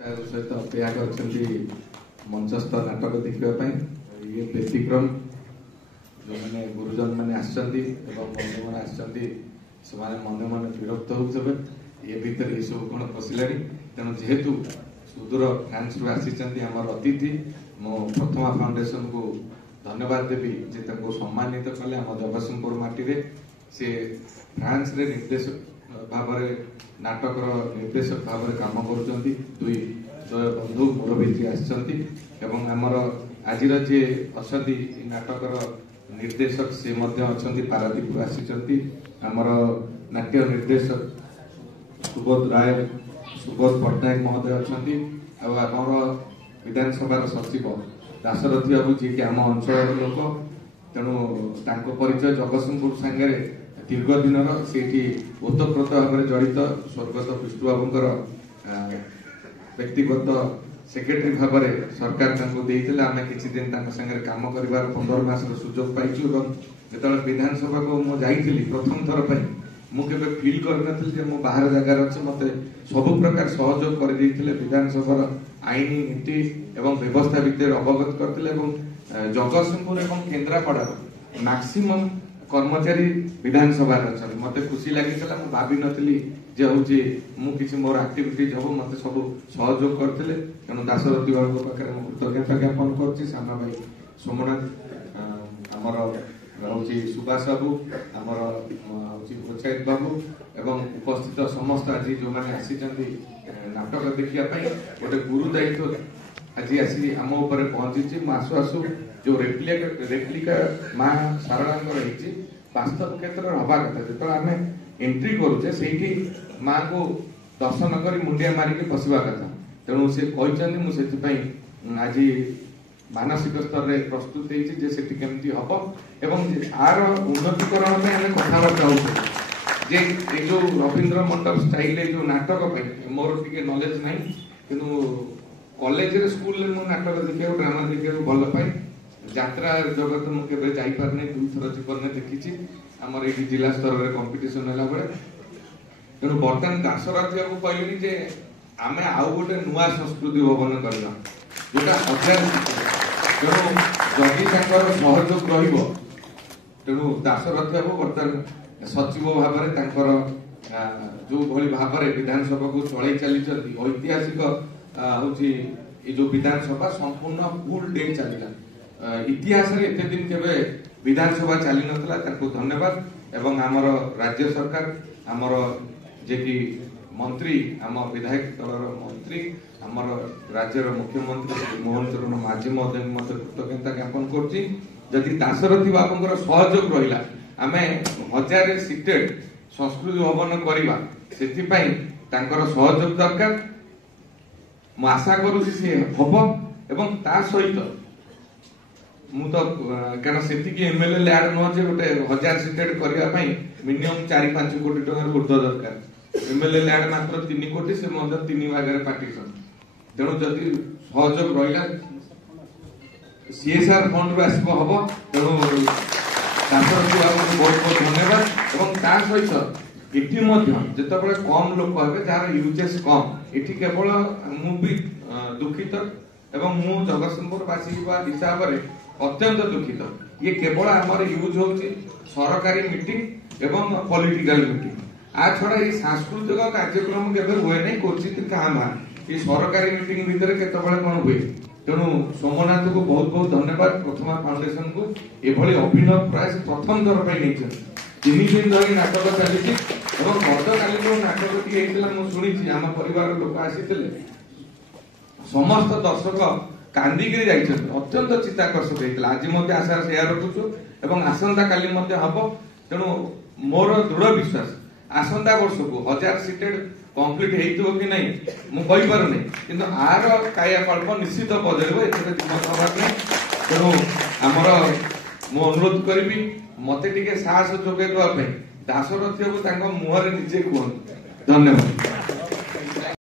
सहित अपेक्षा कर मंचस्थ नाटक देखा ये व्यतिक्रम जो मैंने गुरुजन मैंने बंधु मैंने आसने मन मन विरक्त हो ये भितर ये सब कौन पशिला तेणु जेहेतु सुदूर फ्रांस रु आसी आम अतिथि मो प्रथमा फाउंडेशन को धन्यवाद देवी जे सम्मानित कले आम जगतसिंहपुर माटी रे से फ्रांस रे निर्देशक भाव नाटक निर्देशक भाव काम कर दुई बंधु मुरबी आसर आज जे अच्छी नाटक निर्देशक से पारादीप आसी आमर नाट्य निर्देशक सुबोध राय सुबोध पट्टनायक महोदय अच्छा आमर विधानसभा सचिव दाशरथी बाबू जी कि आम अंचल लोक तेणु परिचय जगतसिंहपुर सांगे दीर्घ दिन से ओतप्रोत भाव जड़ित स्वर्गत विष्णुबाबूर व्यक्तिगत सेक्रेटरी भाव में सरकार आम किसी दिन सागर कम कर 15 मास सुजोग पाइचु जो विधानसभा को मुझे प्रथम थर पर मुझे फिल कर बाहर जगार अच्छे मत सब प्रकार सहयोग कर विधानसभा आईन नीति एवं व्यवस्था भितर अवगत करते जगतसिंहपुर और केन्द्रापड़ा मैक्सिमम कर्मचारी विधानसभा अच्छा मत खुशी लगी भावी नी जे हूँ किसी मोर आक्टिविटीज हम मत सब सहयोग करते तेणु दाशरथी बाबू पाखे कृतज्ञता ज्ञापन कर साना भाई सोमनाथ आमर हूँ सुभाष बाबू आमर उत्साहित बाबू एवं उपस्थित समस्त आज जो मैंने आसी नाटक देखापी गोटे गुरु दायित्व आज आसी आम उपर पहुंची आसु आसु जो रेप्लिका माँ शारदा वास्तव क्षेत्र हवा कथा जो आम एंट्री करुचे से माँ को दर्शन कर मुंडिया मारिक बसवा कथा तेणु से कहते आज मानसिक स्तर में प्रस्तुत होती हम एवं आर उन्नतिकरण में कथबार्ता हो जो रवींद्र मंडप स्टाइल जो नाटक मोर टे नॉलेज ना कि कॉलेज स्कूल नाटक देखा ड्रामा देखा भल पाए यात्रा जगत मुझे जापारे 2 थर जीवन में देखी आमर ये जिला स्तर में कंपिटिशन है तेणु बर्तमान दाशरथी बाबू कहले जे आम आउ गोटे नुआ संस्कृति भवन करवा जोटा तेणु जदि सहयोग रेणु दाशरथी बाबू बर्तमान सचिव भाव में जो भली भाव में विधानसभा को चल चली ऐतिहासिक हूँ जो विधानसभा संपूर्ण फुल डे चलला इतिहास एत दिन के विधानसभा चली नाला धन्यवाद एवं आमर राज्य सरकार आमर जे कि मंत्री आम विधायक दलर मंत्री आमर राज्यर मुख्यमंत्री मोहन चरण माझी महोदय कृतज्ञता ज्ञापन करी दाशरथी बाबूर सहयोग रहा आम 1000 सीटेड संस्कृति भवन करवा से सहयोग दरकार मु आशा करुँगी सी हम एवं ता सहित मु तो कारण से एमएलए लैड नुह गोटे 1000 सीटेड करने मिनिमम 4-5 कोटी टकर ऊर्ध दरकार एमएलए लैड मात्र 3 कोटी से 3 भाग पार्टीशन तेणु जदि सहयोग रहा सीएसआर फंड रू आसब हम तेणु दाशरथी बाबू बहुत बहुत धन्यवाद और ता सहित ये जिते कम लोक हे जार यूजेस कम ये केवल मुझे दुखित एवं मु जगतसिंहपुरवासी हिसाब से अत्यंत दुखित ये केवल आमर यूज हो सरकारी मीटिंग एवं पॉलिटिकल मीटिंग आ छड़ा ये सांस्कृतिक कार्यक्रम के हुए नहीं क्वचित क्या ये सरकारी मीटिंग भितर केतबेले कौन हुए तेणु सोमनाथ को बहुत बहुत धन्यवाद प्रथमा फाउंडेशन को एभली अभिनव प्रयास प्रथम थर पर 3 दिन धरी नाटक चली गतकाली जो नाटक शुणी आम परिवार लोक आसी समस्त दर्शक कांदिकी अत्यंत चित्ताकर्षक होता आज आशा से रखुचु और आसंता काली हम तेणु मोर दृढ़ विश्वास आसंता वर्ष को 1000 सीटेड कंप्लीट हो कि नहीं मुझे कि आर कायाकल्प निश्चित बदल तेणु आमर मु अनुरोध करी मत टे साहस जोगे दाशरथी बाबू मुहर निजे कहते धन्यवाद।